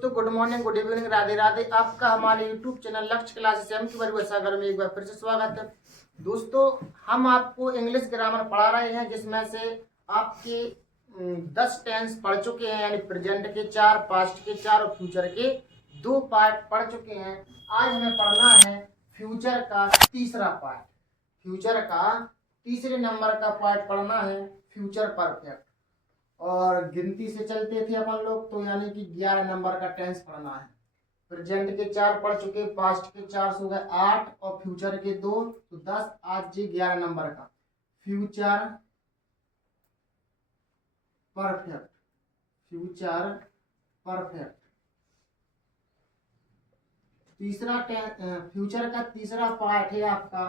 दोस्तों, good morning, good evening, Radhe Radhe. आपका हमारे यूट्यूब चैनल लक्ष्य क्लासेस से की परिभाषा में एक बार फिर से स्वागत है। दोस्तों, हम आपको इंग्लिश ग्रामर पढ़ा रहे हैं, जिसमें से आपके 10 टेंस पढ़ चुके हैं, यानी प्रेजेंट के 4, पास्ट के 4 और फ्यूचर के 2 पार्ट पढ़ चुके हैं। आज हमें पढ़ना है फ्यूचर का तीसरा पार्ट। फ्यूचर का तीसरे नंबर का पार्ट पढ़ना है, फ्यूचर परफेक्ट। और गिनती से चलते थे अपन लोग, तो यानी कि 11 नंबर का टेंस पढ़ना है। प्रेजेंट के 4 पढ़ चुके, पास्ट के 4 हो गए 8 और फ्यूचर के 2 तो 10। आज जी 11 नंबर का future perfect. Future perfect future का तीसरा पार्ट है आपका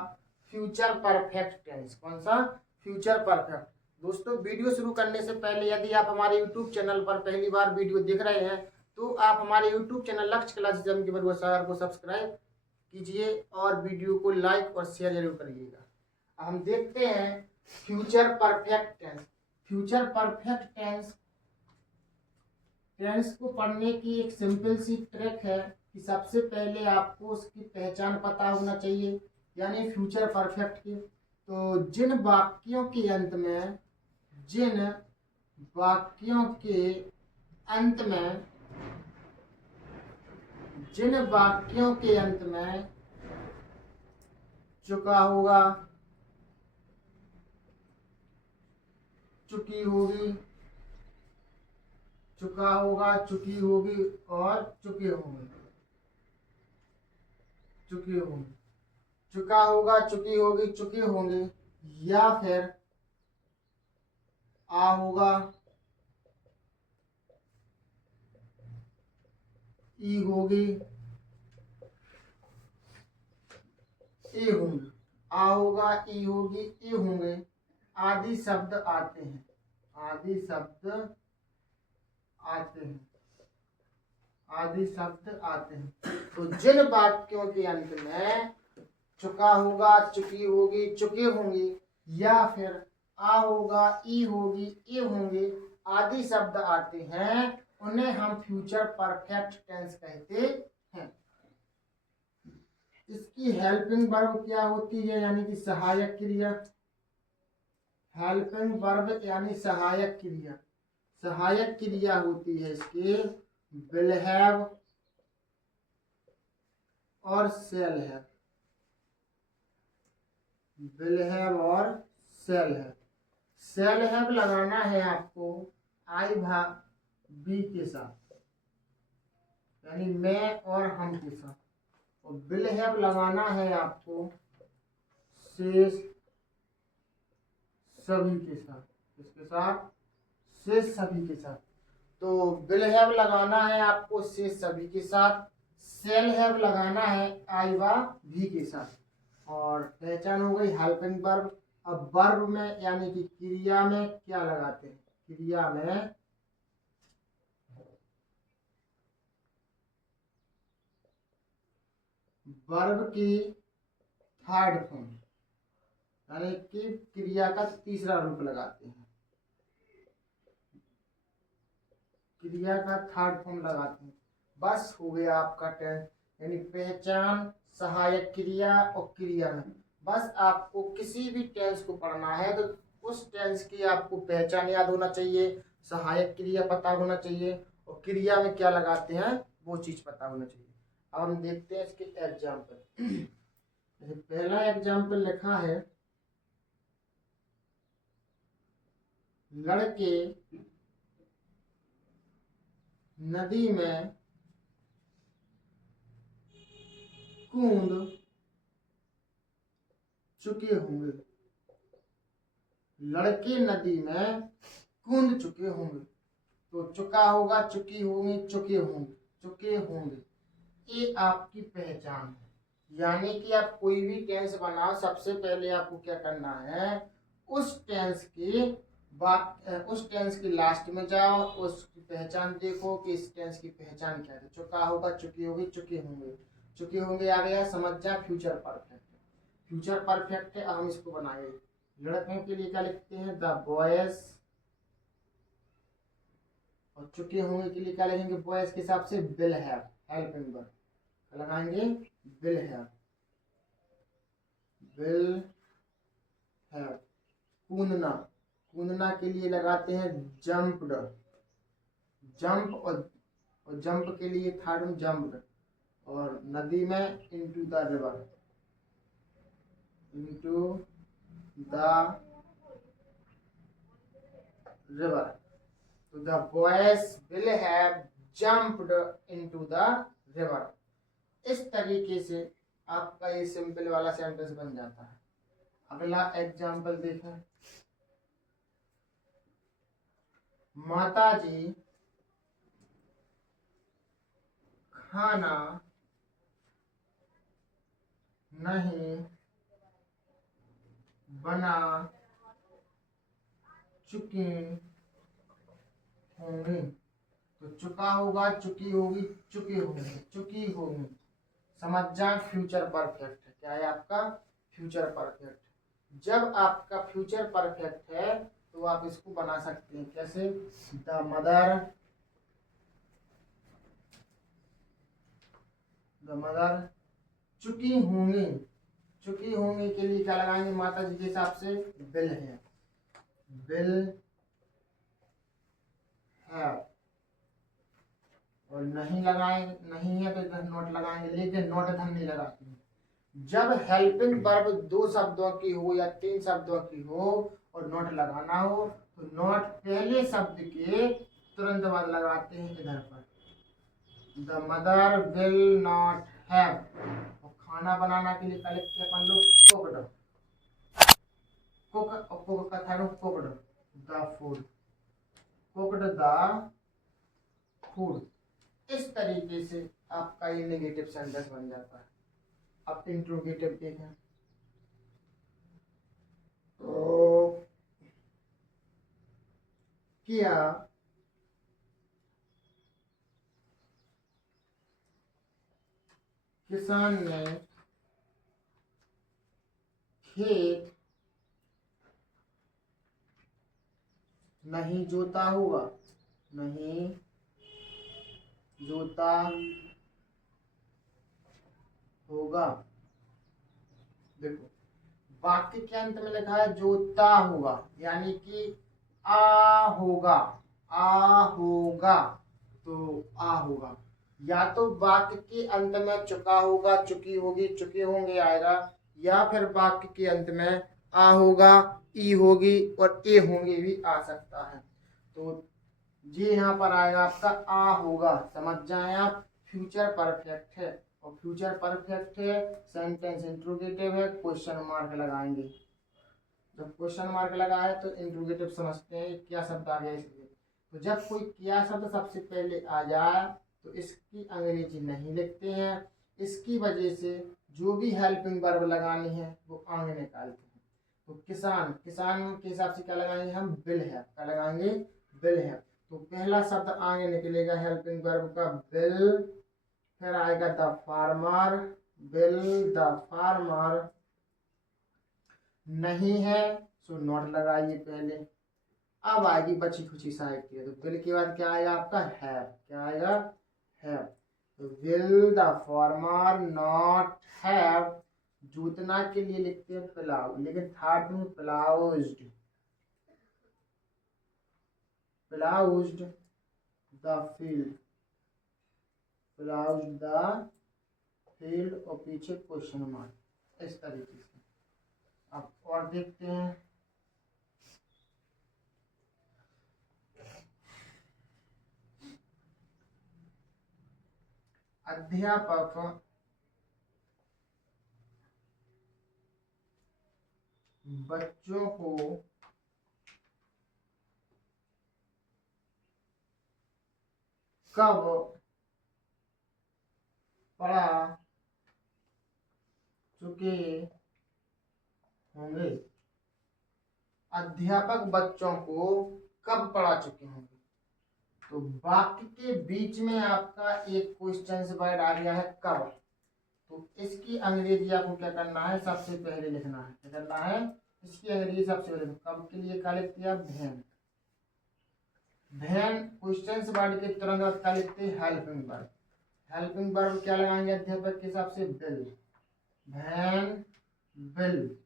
फ्यूचर परफेक्ट टेंस। कौन सा? Future perfect. दोस्तों, वीडियो शुरू करने से पहले यदि आप हमारे यूट्यूब चैनल पर पहली बार वीडियो देख रहे हैं तो आप हमारे यूट्यूब चैनल लक्ष्य क्लासेस के परिभाषा को सब्सक्राइब कीजिए और वीडियो को लाइक और शेयर जरूर करिएगा। हम देखते हैं future perfect tense. Future perfect tense को पढ़ने की एक सिंपल सी ट्रिक है कि सबसे पहले आपको उसकी पहचान पता होना चाहिए, यानी फ्यूचर परफेक्ट की। तो जिन वाक्यों के अंत में चुका होगा, चुकी होगी, चुका होगा, चुकी होगी और चुके होंगे। चुका होगा, चुकी होगी, चुके होंगे, या फिर आ होगा, ई होगी, ए होंगे। आ होगा, ई होगी, ए होंगे आदि शब्द आते हैं। आदि शब्द आते हैं। तो जिन वाक्यों के अंत में चुका होगा, चुकी होगी, चुके होंगे, या फिर आ होगा, ई होगी, ए होंगे आदि शब्द आते हैं, उन्हें हम फ्यूचर परफेक्ट टेंस कहते हैं। इसकी हेल्पिंग वर्ब क्या होती है, यानी कि सहायक क्रिया। हेल्पिंग वर्ब यानी सहायक क्रिया। सहायक क्रिया होती है इसके विल हैव और शैल हैव। विल हैव और शैल हैव। शैल हैव लगाना है आपको आई भाग बी के साथ, यानी मैं और हम के साथ। और विल हैव लगाना है आपको शेष सभी के साथ। इसके साथ शेष सभी के साथ। तो विल हैव लगाना है आपको शेष सभी के साथ। शैल हैव लगाना है आई व भी के साथ। और पहचान हो गई हेल्पिंग वर्ब। अब वर्ब में यानी कि क्रिया में क्या लगाते हैं? क्रिया में वर्ब की थर्ड फॉर्म, यानी कि क्रिया का तीसरा रूप लगाते हैं। क्रिया का थर्ड फॉर्म लगाते हैं। बस हो गया आपका टेंस, यानी पहचान, सहायक क्रिया और क्रिया में। बस आपको किसी भी टेंस को पढ़ना है तो उस टेंस की आपको पहचान याद होना चाहिए, सहायक क्रिया पता होना चाहिए और क्रिया में क्या लगाते हैं वो चीज पता होना चाहिए। अब हम देखते हैं इसके एग्जाम्पल। पहला एग्जाम्पल लिखा है, लड़के नदी में कूद चुके होंगे। लड़के नदी में कूद चुके होंगे। तो चुका होगा, चुकी होंगी, चुके होंगे, चुके होंगे, ये आपकी पहचान है। यानी कि आप कोई भी टेंस बनाओ, सबसे पहले आपको क्या करना है, उस टेंस की लास्ट में जाओ, उसकी पहचान देखो कि इस टेंस की पहचान क्या है। चुका होगा, चुकी होगी, चुके होंगे, चुके होंगे आ गया, समझ जा फ्यूचर परफेक्ट। फ्यूचर परफेक्ट है। अब हम इसको बनाए लड़कों के लिए क्या लिखते हैं, द बॉयज, और चुके होंगे के लिए क्या लिखेंगे, बॉयज के हिसाब से विल हैव, हेल्पिंग वर्ब लगाएंगे विल हैव, विल हैव। कूदना, कूदना के लिए लगाते हैं जंप्ड, जंप और जंप के लिए थर्ड में जंप्ड, और नदी में into the river, into the river, तो the boys will have jumped into the river। इस तरीके से आपका ये सिंपल वाला सेंटेंस बन जाता है। अगला एग्जाम्पल देखें, माता जी खाना नहीं बना चुकी होंगी, तो चुका होगा, चुकी होगी, चुके होंगे, चुकी होंगी, समझ जाए फ्यूचर परफेक्ट है। क्या है आपका फ्यूचर परफेक्ट। जब आपका फ्यूचर परफेक्ट है तो आप इसको बना सकते हैं कैसे, द मदर चुकी होंगी, चुकी होंगी के लिए क्या लगाएंगे, माता जी के हिसाब से विल है, विल हैव, और नहीं लगाए, नहीं है तो इधर नोट लगाएंगे, लेकिन नोट इधर नहीं लगाते हैं। जब हेल्पिंग वर्ब 2 शब्दों की हो या 3 शब्दों की हो और नोट लगाना हो तो नोट पहले शब्द के तुरंत बाद लगाते हैं इधर पर, the mother will not have. और खाना बनाना के लिए पहले अपन लोग कुकड, कुक और कुक का था cooked the food, cooked the food. इस तरीके से आपका ये नेगेटिव सेंटेंस बन जाता है। अब इंट्रोगेटिव देखें, तो क्या किसान ने खेत नहीं जोता होगा, नहीं जोता होगा। देखो वाक्य के अंत में लिखा है जोता होगा, यानी कि आ होगा, आ होगा, तो आ होगा। या तो वाक्य के अंत में चुका होगा, चुकी होगी, चुके होंगे आएगा, या फिर वाक्य के अंत में आ होगा, ई होगी और ए होंगे भी आ सकता है। तो ये यहाँ पर आएगा आपका आ होगा। समझ जाए आप, फ्यूचर परफेक्ट है, और फ्यूचर परफेक्ट है, सेंटेंस इंट्रोगेटिव है, क्वेश्चन मार्क लगाएंगे। जब क्वेश्चन मार्क लगा है तो इंट्रोगेटिव समझते हैं क्या शब्द आ गया इसलिए। तो जब कोई क्या शब्द सबसे पहले आ जाए तो इसकी अंग्रेजी नहीं लिखते हैं, इसकी वजह से जो भी हेल्पिंग वर्ब लगानी है वो आगे निकालते हैं। तो किसान, किसान के हिसाब से क्या लगाएंगे हम, विल है, क्या लगाएंगे विल है। तो पहला शब्द आगे निकलेगा हेल्पिंग वर्ब का विल, फिर आएगा the farmer, will the farmer नहीं है सो नॉट लगाइए पहले। अब आएगी बची खुची साहित्य, तो विल के बाद क्या आएगा आपका हैव, क्या आएगा हैव। तो will the farmer not have, जोतना के लिए लिखते हैं प्लाउ, लेकिन थर्ड में प्लाउज्ड, प्लाउज्ड द फील्ड, प्लाउज्ड द फील्ड और पीछे क्वेश्चन मार्क। इस तरीके से अब और देखते हैं, अध्यापक बच्चों को कब पढ़ा चुके होंगे, अध्यापक बच्चों को कब पढ़ा चुके होंगे। तो वाक्य के बीच में आपका एक क्वेश्चन वर्ड आ गया है कब, तो इसकी अंग्रेजी आपको क्या करना है, सबसे पहले लिखना है, क्या करना है, इसकी अंग्रेजी सबसे पहले कब के लिए क्या लिखते हैं, व्हेन, वैन क्वेश्चन वर्ड के तुरंत बाद क्या लिखते हैं? Helping verb. हेल्पिंग वर्ब क्या लगाएंगे अध्यापक के हिसाब से? विल। Van will.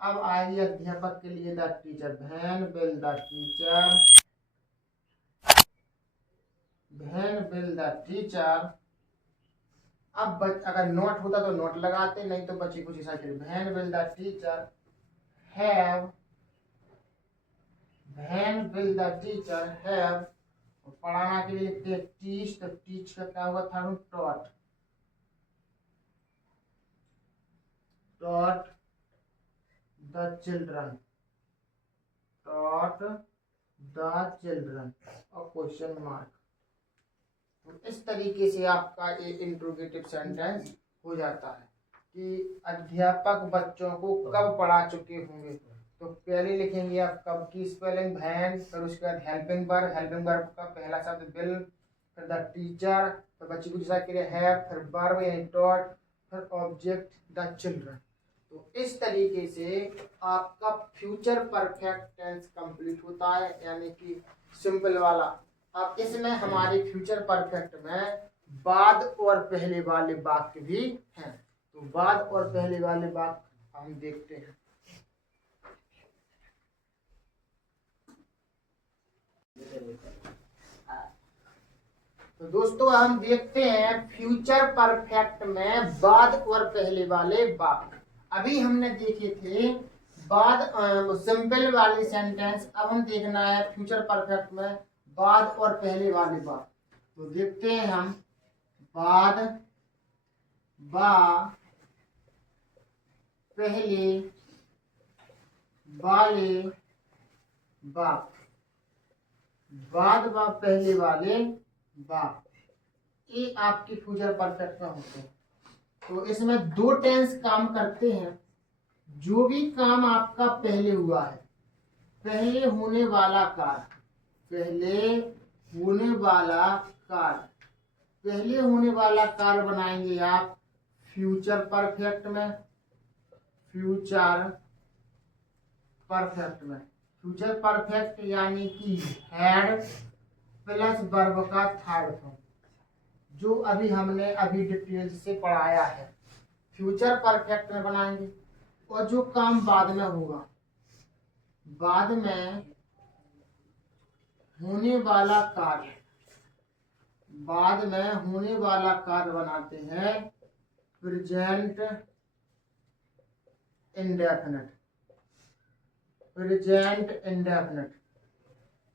अब आएगी अध्यापक के लिए the teacher. Van will the teacher. Van will the teacher. अब अगर नोट होता तो नोट लगाते, नहीं तो बच्चे कुछ ऐसा करें। Van will the teacher have. Van will the teacher have. पढ़ाना के लिए लिखते हैं टीच। तो टीच का क्या हुआ था? Taught. Taught the children. Taught the children और क्वेश्चन मार्क। तो इस तरीके से आपका एक इंट्रोगेटिव सेंटेंस हो जाता है कि अध्यापक बच्चों को कब पढ़ा चुके होंगे। तो पहले लिखेंगे आप कब की स्पेलिंग वैन, फिर उसके बाद हेल्पिंग वर्ब। हेल्पिंग वर्ब का पहला शब्द विल, फिर द टीचर, फिर बच्चे को जैसा के लिए हैव, फिर वर्ब यानी टॉट, फिर ऑब्जेक्ट द चिल्ड्रन। तो इस तरीके से आपका फ्यूचर परफेक्ट टेंस कंप्लीट होता है, यानी कि सिंपल वाला। अब इसमें हमारे फ्यूचर परफेक्ट में बाद और पहले वाले वाक्य भी हैं। तो बाद और पहले वाले वाक्य हम देखते हैं। तो दोस्तों हम देखते हैं फ्यूचर परफेक्ट में बाद और पहले वाले वाक्य। अभी हमने देखे थे बाद सिंपल वाले सेंटेंस। अब हम देखना है फ्यूचर परफेक्ट में बाद और पहले वाले वाक्य। तो देखते हैं हम बाद, बा, पहले वाले वाक्य। बाद बा पहले वाले वाक्य, ये आपके फ्यूचर परफेक्ट में होते हैं। तो इसमें दो टेंस काम करते हैं। जो भी काम आपका पहले हुआ है, पहले होने वाला कार्य, पहले होने वाला कार्य, पहले होने वाला कार्य बनाएंगे आप फ्यूचर परफेक्ट में। फ्यूचर परफेक्ट में, फ्यूचर परफेक्ट यानी कि हैड प्लस वर्ब का थर्ड फॉर्म, जो अभी हमने डिटेल से पढ़ाया है, फ्यूचर परफेक्ट में बनाएंगे। और जो काम बाद में होगा, बाद में होने वाला कार्य, बाद में होने वाला कार्य बनाते हैं प्रेजेंट इंडेफिनिट। प्रेजेंट इंडेफिनिट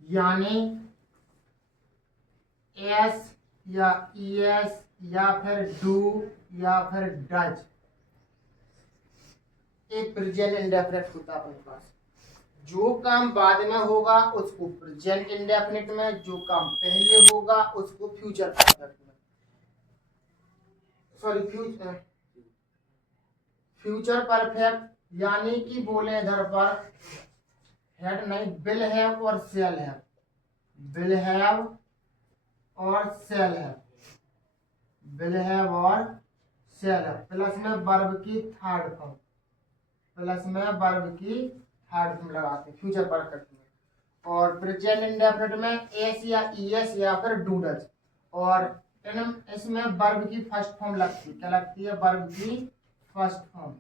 यानी एस या ईएस या फिर डू या फिर डज, एक प्रेजेंट इंडेफिनिट होता है अपने पास। जो काम बाद में होगा उसको प्रेजेंट इंडेफिनिट में, जो काम पहले होगा उसको फ्यूचर परफेक्ट में। सॉरी, फ्यूचर परफेक्ट यानी कि बोले इधर पर हैड नहीं, विल हैव और शैल हैव। विल हैव और शैल हैव, विल हैव और शैल हैव, प्लस में वर्ब की थर्ड फॉर्म, प्लस में वर्ब की थर्ड फॉर्म लगाते हैं फ्यूचर परफेक्ट में। और प्रेजेंट इंडेफिनिट में एस या ईएस या फिर डू डज। और इसमें वर्ब की फर्स्ट फॉर्म लगती है। क्या लगती है? वर्ब की फर्स्ट फॉर्म।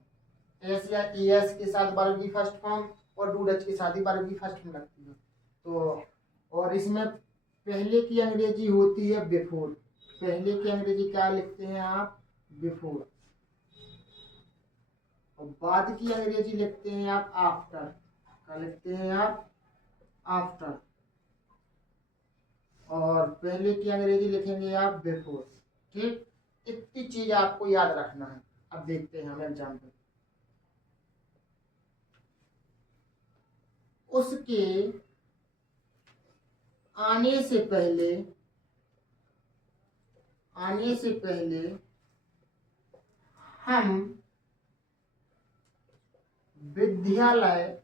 एस या ईएस के साथ वर्ब की फर्स्ट फॉर्म और डू डज के साथ ही वर्ब की फर्स्ट फॉर्म लगती है। तो और इसमें पहले की अंग्रेजी होती है बिफोर। पहले की अंग्रेजी क्या लिखते हैं आप? बिफोर। और बाद की अंग्रेजी लिखते हैं आप आफ्टर। क्या लिखते हैं आप? आफ्टर। और पहले की अंग्रेजी लिखेंगे आप बिफोर। ठीक, इतनी चीज आपको याद रखना है। अब देखते हैं हम एग्जाम्पल। उसके आने से पहले हम विद्यालय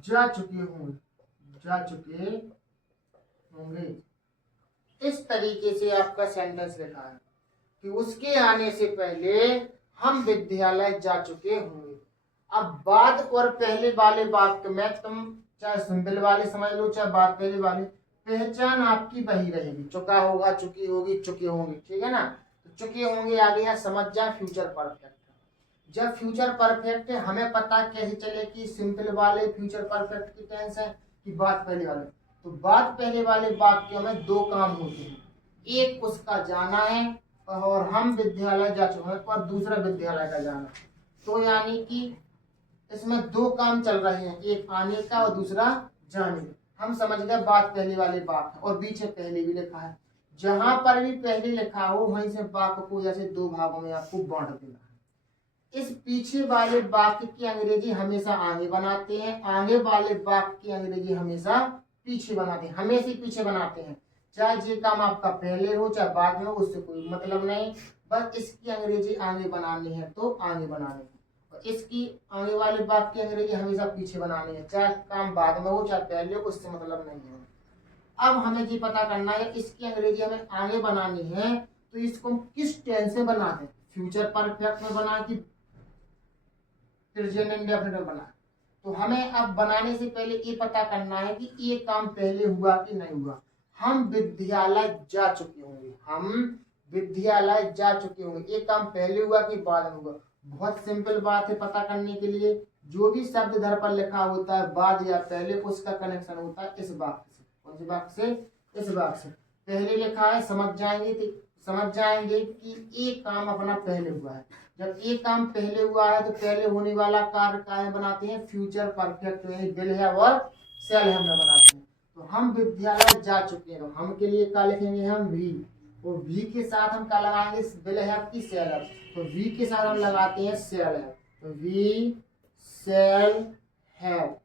जा चुके होंगे। इस तरीके से आपका सेंटेंस लिखा है कि उसके आने से पहले हम विद्यालय जा चुके होंगे। अब बाद और पहले वाले वाक्य में तुम चाहे सिंपल वाली समझ लो चाहे बात पहले वाली, पहचान आपकी वही रहेगी। चुका होगा, चुकी होगी, चुके होंगे, ठीक है ना। तो चुके होंगे आ गया, समझ जा फ्यूचर परफेक्ट। जब फ्यूचर परफेक्ट है, हमें पता कैसे चले कि सिंपल वाले फ्यूचर परफेक्ट की टेंस है कि बात पहले वाले। तो बात पहले वाले वाक्यों में दो काम होते हैं, एक उसका जाना है और हम विद्यालय जा चुके हैं, और दूसरा विद्यालय का जाना। तो यानी कि इसमें दो काम चल रहे हैं, एक आने का और दूसरा जाने का। हम समझ गए बात पहले वाले वाक्य, और बीच में पहले भी लिखा है। जहां पर भी पहले लिखा हो वहीं से वाक्य को जैसे दो भागों में आपको बांट देना है। इस पीछे वाले वाक्य की अंग्रेजी हमेशा आगे बनाते हैं, आगे वाले वाक्य की अंग्रेजी हमेशा पीछे बनाते हैं, हमेशा ही पीछे बनाते हैं। चाहे ये काम आपका पहले हो चाहे बाद में हो, उससे कोई मतलब नहीं, बस इसकी अंग्रेजी आगे बनानी है तो आगे बनानी है, और इसकी आगे वाले वाक्य की अंग्रेजी हमेशा पीछे बनानी है, चाहे काम बाद में हो चाहे पहले हो, उससे मतलब नहीं है। अब हमें ये पता करना है इसकी अंग्रेजी हमें आगे बनानी है, तो इसको हम किस टेंस में बनाते हैं, फ्यूचर परफेक्ट में बना कि प्रेजेंट इंडेफिनिट में बना। तो हमें अब बनाने से पहले ये पता करना है कि ये काम पहले हुआ कि नहीं हुआ। हम विद्यालय जा चुके होंगे, हम विद्यालय जा चुके होंगे, ये काम पहले हुआ कि बाद में हुआ। बहुत सिंपल बात है पता करने के लिए, जो भी शब्द इधर पर लिखा होता है बाद या पहले, उसका कनेक्शन होता है इस वाक्य से। कौन से वाक्य से? इस वाक्य से। पहले लिखा है, समझ जाएंगे कि ये काम अपना पहले हुआ है। जब एक काम पहले हुआ है तो पहले होने वाला कार्य काय बनाते हैं, फ्यूचर परफेक्ट यानी विल हैव और शैल हैव में बनाते हैं। तो हम विद्यालय जा चुके हैं, तो हम के लिए क्या लिखेंगे, हम भी, और भी के साथ हम क्या लगाएंगे, विल हैव की शैल हैव। तो वी के साथ हम लगाते हैं शैल हैव, तो we shall have,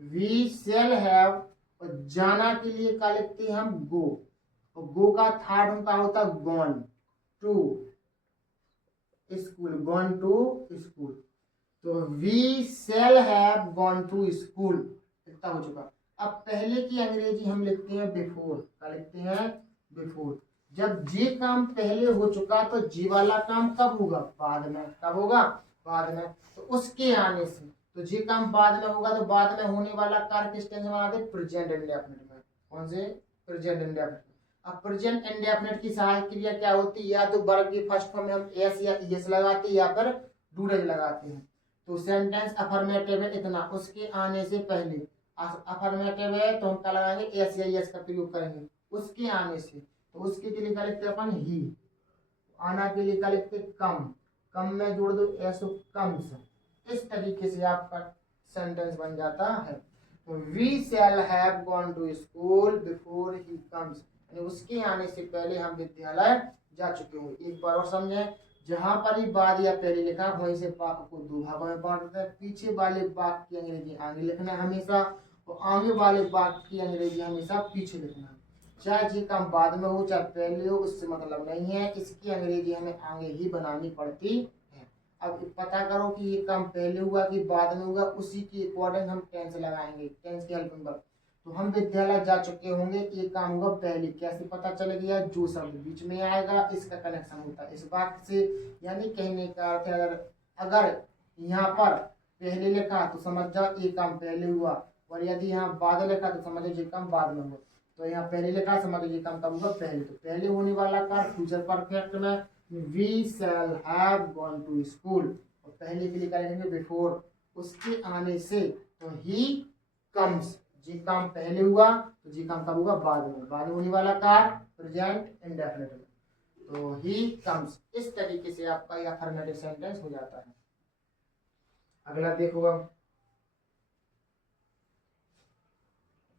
we shall have. और जाना के लिए क्या लिखते हैं हम, गो, और गो का थर्ड फॉर्म का होता है gone to school, gone to school. तो we shall have gone to school, इतना हो चुका। अब पहले की अंग्रेजी हम लिखते हैं बिफोर, क्या लिखते हैं, बिफोर। जब जे काम पहले हो चुका तो जी वाला काम कब होगा, बाद में। कब होगा, बाद में। तो उसके आने से, तो जे काम बाद में होगा तो बाद में होने वाला कार्य किस टेंस में बनाते, प्रेजेंट इंडेफिनिट में। कौन से, प्रेजेंट इंडेफिनिट। अब प्रेजेंट इंडेफिनिट की सहायक क्रिया क्या होती है, या तो वर्ब की फर्स्ट फॉर्म में हम एस या ईएस लगाते हैं या फिर डूडज लगाते हैं। तो सेंटेंस अफर्मेटिव है इतना, उसके आने से पहले अफर्मेटिव है तो हम क्या लगाएंगे, एस या ईएस का प्रयोग करेंगे। उसके आने से, तो उसके लिए क्या लिखते हैं अपन, ही। आना के लिए क्या लिखते हैं, कम, कम में जोड़ दो एस, कम्स। इस तरीके से आपका सेंटेंस बन जाता है। तो we shall have gone to school before he comes, उसके आने से पहले हम विद्यालय जा चुके होंगे। एक बार और समझें, जहां पर ही बाद या पहले लिखा वहीं से वाक्य को दो भागों में बांट देते हैं। पीछे वाले वाक्य की अंग्रेजी आगे लिखना है हमेशा, और आगे वाले वाक्य की अंग्रेजी हमेशा पीछे लिखना है। चाहे जी काम बाद में हो चाहे पहले हो, उससे मतलब नहीं है, इसकी अंग्रेजी हमें आगे ही बनानी पड़ती है। अब पता करो कि ये काम पहले हुआ कि बाद में हुआ, उसी के अकॉर्डिंग हम टेंस लगाएंगे, टेंस की हेल्पिंग वर्ब। तो हम विद्यालय जा चुके होंगे, ये काम होगा पहले, कैसे पता चल गया, जो शब्द बीच में आएगा इसका कनेक्शन होता है इस वाक्य से। यानी कहने का अर्थ है, अगर यहाँ पर पहले लिखा तो समझ जाओ ये काम पहले हुआ, और यदि यहाँ बाद लिखा तो समझो ये काम बाद में हुआ। तो यहाँ पहले लिखा, समझो ये काम कब होगा, पहले। तो पहले होने वाला कार्य फ्यूचर परफेक्ट में we shall have gone to school, और पहले के लिए क्या लिखेंगे, बिफोर। उसके आने से, तो ही कम्स, जी काम पहले हुआ तो जी काम कब होगा, बाद में। बाद में होने वाला कार्य प्रेजेंट इंडेफिनिट में, तो ही कम्स। इस तरीके से आपका यह अफर्मेटिव सेंटेंस हो जाता है। अगला देखो, अब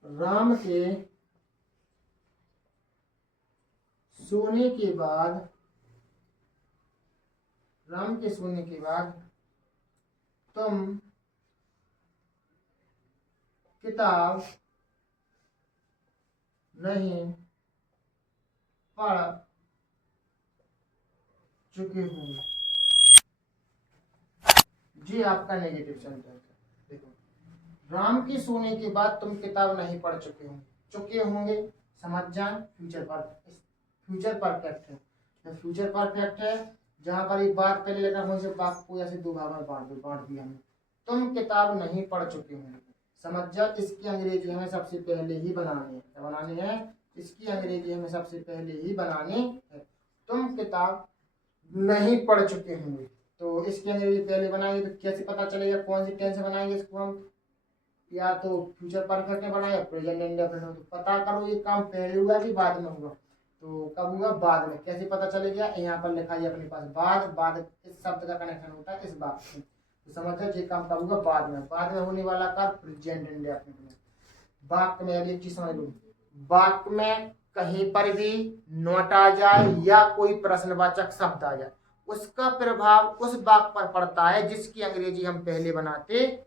राम के सोने के बाद, राम के सोने के बाद तुम किताब नहीं पढ़ चुके होंगे। जी आपका नेगेटिव सेंटेंस है। देखो, राम के सोने के बाद तुम किताब नहीं पढ़ चुके होंगे, चुके होंगे समझ जाए फ्यूचर परफेक्ट है। तो फ्यूचर परफेक्ट है, जहां पर एक बात पहले लेकर वहीं से बात को ऐसे दो भागों में बांट दिया हमने। तुम किताब नहीं पढ़ चुके होंगे, समझ जाओ, इसकी अंग्रेजी हमें सबसे पहले ही बनानी है। क्या बनानी है? इसकी अंग्रेजी हमें सबसे पहले ही बनानी है। तुम किताब नहीं पढ़ चुके होंगे, तो इसकी अंग्रेजी पहले बनाएंगे तो कैसे पता चलेगा कौन सी टेंस बनाएंगे इसको हम? या तो फ्यूचर परफेक्ट में बनाए या प्रेजेंट इंडेफिनिट। तो पता करो ये काम पहले हुआ कि बाद में हुआ? तो कब हुआ? बाद में। कैसे पता चलेगा? यहाँ पर लिखा है अपने पास बाद। बाद इस शब्द का कनेक्शन होता है इस बात से, तो समझ जाओ ये काम कब होगा? बाद में। बाद में होने वाला काम प्रेजेंट इंडेफिनिट। वाक्य में अब एक चीज समझ लो, वाक्य में कहीं पर भी नॉट आ जाए या कोई प्रश्नवाचक शब्द आ जाए, उसका प्रभाव उस वाक्य पर पड़ता है जिसकी अंग्रेजी हम पहले बनाते हैं।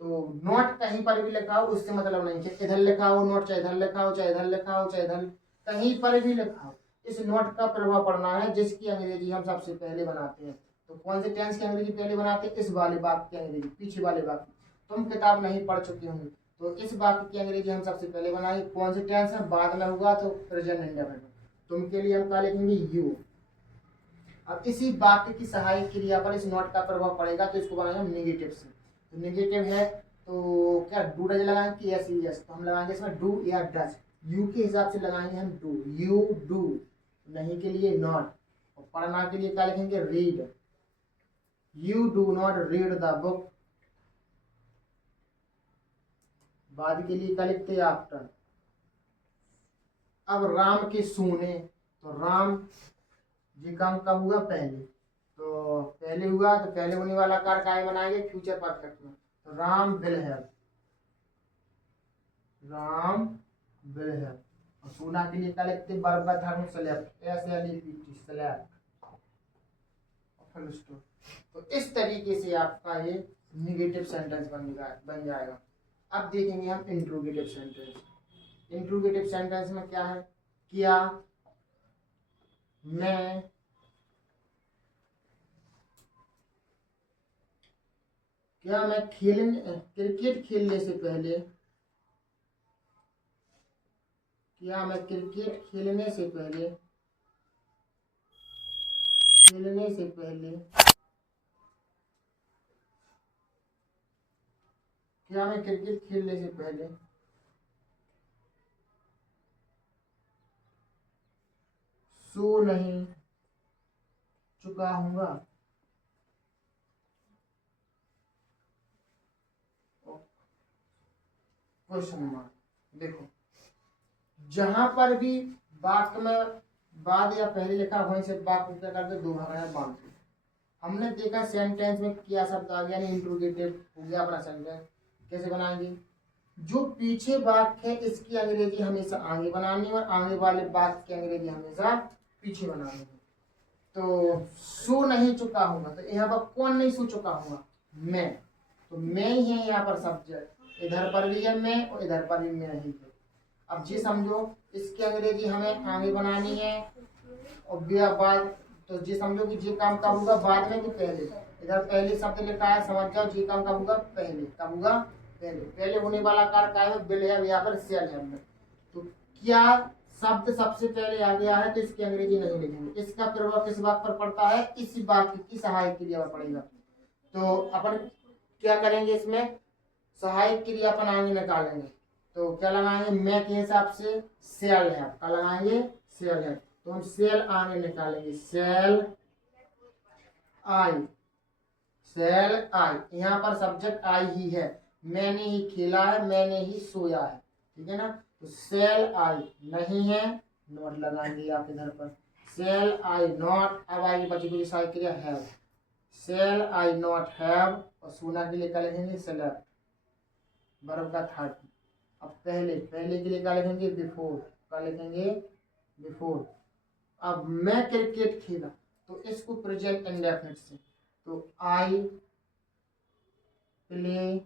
तो नॉट कहीं पर भी लिखा हो उससे मतलब नहीं है इधर लिखा हो नॉट, चाहे इधर लिखा हो, चाहे इधर लिखा हो, चाहे इधर कहीं पर भी लिखा हो, इस नॉट का प्रभाव पड़ना है जिसकी अंग्रेजी हम सबसे पहले बनाते हैं। तो कौन से टेंस की अंग्रेजी पहले बनाते हैं? इस वाले वाक्य की अंग्रेजी, पीछे वाले वाक्य। तुम किताब नहीं पढ़ चुके होंगे, तो इस वाक्य की अंग्रेजी हम सबसे पहले बनाएंगे। कौन सी टेंस है? बाद में हुआ तो प्रेजेंट इंडेफिनिट। तुम के लिए हम क्या लिखेंगे? यू। अब इसी वाक्य की सहायक क्रिया पर इस नॉट का प्रभाव पड़ेगा तो इसको बनाएंगे हम नेगेटिव से। तो नेगेटिव है तो क्या डू डज लगाएंगे कि एस ई एस? तो हम लगाएंगे इसमें डू या डज। यू के हिसाब से लगाएंगे हम डू, यू डू। नहीं के लिए नॉट, और पढ़ना के लिए क्या लिखेंगे? Read. You do not read the book. बाद के लिए क्या लिखते हैं? आफ्टर। अब राम के सोने, तो राम ये काम कब हुआ? पहले। तो पहले हुआ तो पहले होने वाला कार्य काय बनाएंगे? फ्यूचर परफेक्ट में। तो Ram will have, Ram will have. और सोना के लिए क्या लिखते हैं? वर्ब का धर्म सेलेक्ट, SLEPT, सेलेक्ट। तो इस तरीके से आपका ये निगेटिव सेंटेंस बन जाएगा। अब देखेंगे हम इंट्रोगेटिव सेंटेंस। इंट्रोगेटिव सेंटेंस में क्या है? क्या मैं क्रिकेट खेलने से पहले, क्या मैं क्रिकेट खेलने से पहले क्या मैं क्रिकेट खेलने से पहले सो नहीं चुका हूँगा? Question mark. देखो, जहां पर भी वाक्य में बाद या पहले लिखा वहीं से वाक्य क्या करते? दो भाग में बांटते। हमने देखा सेंटेंस में क्या शब्द आ गया? इंट्रोगेटिव हो गया अपना सेंटेंस। कैसे बनाएंगे? जो पीछे वाक्य है इसकी अंग्रेजी हमेशा आगे बनानी और आगे वाले वाक्य की अंग्रेजी हमेशा पीछे बनानी है। तो सो नहीं चुका होगा, तो यहाँ पर कौन नहीं सो चुका होगा? मैं। तो मैं ही है यहाँ पर सब्जेक्ट, इधर पर भी है मैं और इधर पर भी मैं ही है। अब ये समझो इसकी अंग्रेजी हमें आगे बनानी है और बाद, तो ये समझो कि ये काम कब होगा? बाद में कि पहले? इधर पहले शब्द लिखा है, समझ जाओ ये काम कब होगा? पहले। कब होगा? पहले। पहले होने वाला कार्य क्या है? विल हैव या फिर शैल हैव में। तो क्या शब्द सबसे पहले आ गया है तो इसकी अंग्रेजी नहीं लिखेंगे। इसका प्रभाव किस वाक्य पर पड़ता है? इस वाक्य की सहायक क्रिया पर पड़ेगा। तो अपन क्या करेंगे? इसमें सहायक क्रिया अपन आगे निकालेंगे। तो क्या लगाएंगे? मैं के हिसाब से शैल हैव। क्या लगाएंगे? शैल हैव। तो हम सेल आगे निकालेंगे, सेल आई, सेल आई। यहाँ पर सब्जेक्ट आई ही है, मैंने ही खेला है, मैंने ही सोया है, ठीक है ना। तो सेल आई नहीं है, नॉट लगाएंगे आप इधर पर। सेल आई नॉट, अब आएगी बची कुछ सहायक क्रिया have. Shall I not have, और सोना के लिए क्या लिखेंगे? सेलेक्ट, वर्ब का थर्ड। अब पहले के लिए क्या लिखेंगे? बिफोर। क्या लिखेंगे? बिफोर। अब मैं क्रिकेट खेला, तो इसको प्रेजेंट इंडेफिनिट से, तो आई प्ले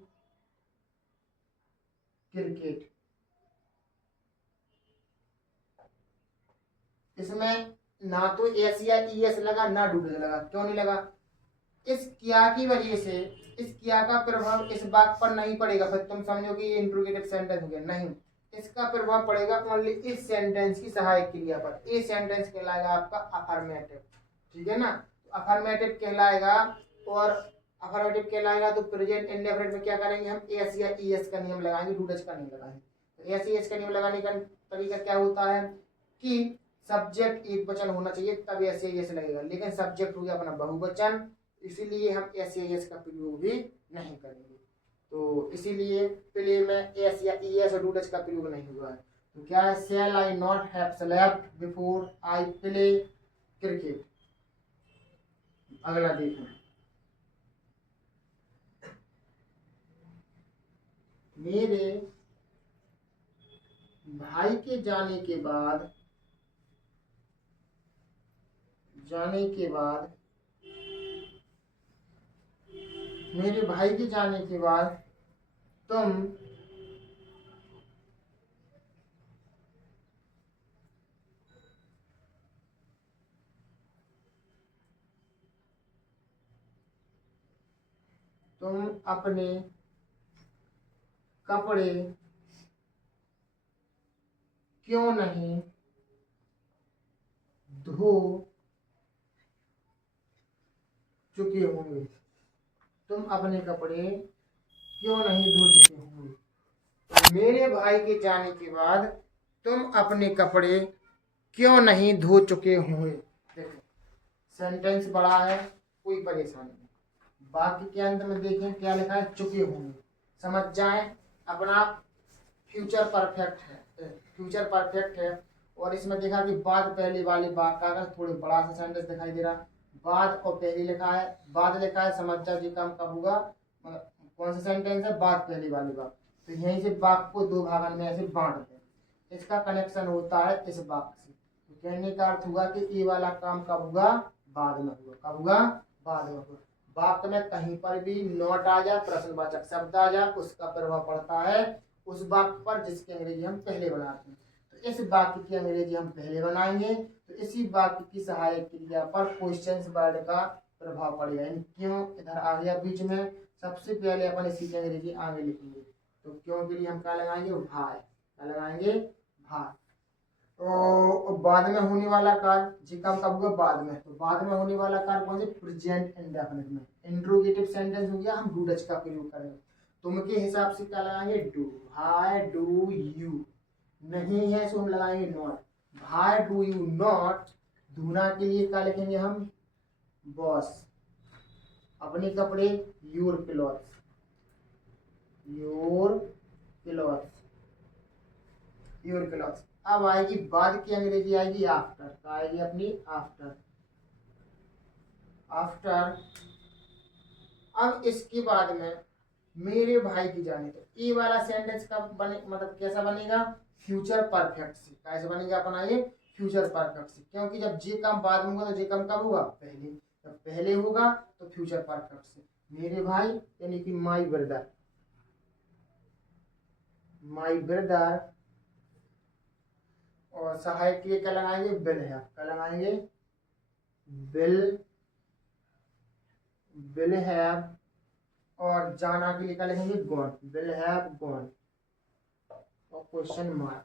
क्रिकेट। इसमें ना तो एस या ई एस लगा ना डूडल लगा। क्यों नहीं लगा? इस क्रिया की वजह से इस क्रिया का प्रभाव इस वाक्य पर नहीं पड़ेगा। फिर तुम समझो कि ये इंट्रोगेटिव सेंटेंस हो गया, नहीं। इसका प्रभाव पड़ेगा ओनली इस सेंटेंस की सहायक क्रिया पर। ये सेंटेंस कहलाएगा आपका अफर्मेटिव, ठीक है ना। अफर्मेटिव कहलाएगा। और अफर्मेटिव कहलाएगा तो प्रेजेंट इंडेफिनिट में क्या करेंगे हम एस या ई एस का नियम लगाएंगे, डू डज का नहीं लगाएंगे। तो एस ई एस का नियम लगाने का तरीका क्या होता है कि सब्जेक्ट एक वचन होना चाहिए तब एस या एस लगेगा, लेकिन सब्जेक्ट हो गया अपना बहुवचन, इसीलिए हम एस या एस का प्रयोग भी नहीं करेंगे। तो इसीलिए प्ले में एस या ई एस और डू डज का प्रयोग नहीं हुआ है। तो क्या है, shall I not have slept before I play cricket. अगला देखें, मेरे भाई के जाने के बाद मेरे भाई के जाने के बाद तुम अपने कपड़े क्यों नहीं धो चुके होंगे। तुम अपने कपड़े क्यों नहीं धो चुके होंगे। तो मेरे भाई के जाने के बाद तुम अपने कपड़े क्यों नहीं धो चुके होंगे। देखो सेंटेंस बड़ा है, कोई परेशानी नहीं। वाक्य के अंत में देखें क्या लिखा है, चुके होंगे, समझ जाएं। अपना फ्यूचर परफेक्ट है और इसमें देखा कि बाद पहले वाले वाक्य का अगर थोड़े बड़ा सा सेंटेंस दिखाई दे रहा, बाद और पहले लिखा है, बाद लिखा है, समझ जाओ जी काम कब होगा, कौन सा सेंटेंस है, बाद पहले वाले वाक्य। तो यहीं से वाक्य को दो भागों में ऐसे बांट दें, इसका कनेक्शन होता है इस वाक्य से। तो कहने का अर्थ हुआ कि ये वाला काम कब होगा, बाद में होगा। कब होगा, बाद में होगा। वाक्य में कहीं पर भी नॉट आ जाए, प्रश्नवाचक शब्द आ जाए, उसका प्रभाव पड़ता है उस वाक्य पर जिसकी अंग्रेजी हम पहले बनाते हैं। तो इस वाक्य की अंग्रेजी हम पहले बनाएंगे, तो इसी वाक्य की सहायक क्रिया पर क्वेश्चन वर्ड का प्रभाव पड़ेगा। यानी क्यों इधर आ गया बीच में, सबसे पहले अपन इसी की अंग्रेजी आगे लिखेंगे। तो क्यों के लिए हम क्या लगाएंगे, भाई, क्या लगाएंगे, भाई। तो बाद में होने वाला कार्य जी काम कब होगा, बाद में। तो बाद में होने वाला कार्य कौन से, प्रेजेंट इंडेफिनिट में। इंट्रोगेटिव सेंटेंस हो गया, हम डू डज का प्रयोग करेंगे। तुम के हिसाब से क्या लगाएंगे, डू। भाई डू यू नहीं है सो हम लगाएंगे नॉट। भाई डू यू नॉट धोना के लिए क्या लिखेंगे हम, बॉस। अपने कपड़े your clothes, your clothes, your clothes. अब आएगी बाद की अंग्रेजी आएगी आफ्टर, आएगी अपनी आफ्टर, आफ्टर। अब इसके बाद में मेरे भाई की जाने, तो ये वाला सेंटेंस कब बने, मतलब कैसा बनेगा, फ्यूचर परफेक्ट से। कैसे बनेगा अपना ये, फ्यूचर परफेक्ट से, क्योंकि जब जे काम बाद में होगा तो जे काम कब होगा, पहले। जब पहले होगा तो फ्यूचर परफेक्ट से। मेरे भाई यानी कि माई ब्रदर, माई ब्रदर। और सहायक के लिए क्या लगाएंगे, विल है, क्या लगाएंगे, विल हैव। और जाना के लिए क्या लिखेंगे, गॉन, विल हैव गॉन और क्वेश्चन मार्क।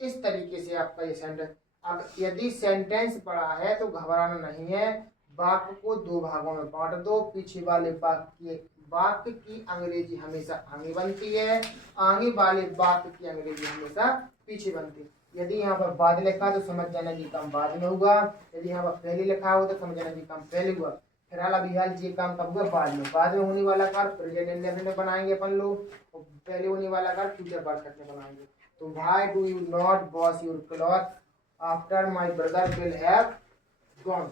इस तरीके से आपका ये सेंटेंस। अब यदि सेंटेंस बड़ा है तो घबराना नहीं है, वाक्य को दो भागों में बांट दो। पीछे वाले वाक्य की अंग्रेजी हमेशा आगे बनती है, आगे वाले वाक्य की अंग्रेजी हमेशा पीछे बनती है। यदि यहाँ पर बाद लिखा है तो समझ जाना कि काम बाद में होगा, यदि यहाँ पर पहले लिखा हो तो समझ जाना कि काम पहले हुआ। फिलहाल अभी हाल ये काम कब हुआ, बाद में। बाद में होने वाला कार्य प्रेजेंट इंडेफिनिट बनाएंगे अपन लोग, और पहले होने वाला कार्य फ्यूचर परफेक्ट में बनाएंगे। तो why do you not wash your cloth after my brother will have gone.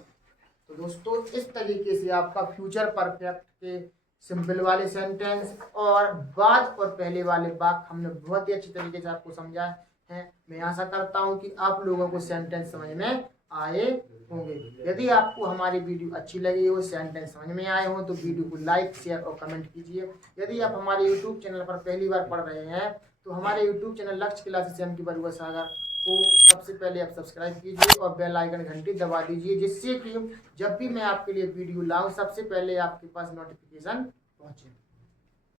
तो दोस्तों इस तरीके से आपका फ्यूचर परफेक्ट के सिंपल वाले सेंटेंस और बाद और पहले वाले वाक्य हमने बहुत ही अच्छी तरीके से आपको समझाए हैं। मैं आशा करता हूं कि आप लोगों को सेंटेंस समझ में आए होंगे। यदि आपको हमारी वीडियो अच्छी लगी हो, सेंटेंस समझ में आए हो, तो वीडियो को लाइक, शेयर और कमेंट कीजिए। यदि आप हमारे यूट्यूब चैनल पर पहली बार पढ़ रहे हैं तो हमारे यूट्यूब चैनल लक्ष्य क्लासेस एम की बरुआ सागर को सबसे पहले आप सब्सक्राइब कीजिए और बेल आइकन घंटी दबा दीजिए, जिससे कि जब भी मैं आपके लिए वीडियो लाऊं सबसे पहले आपके पास नोटिफिकेशन पहुंचे।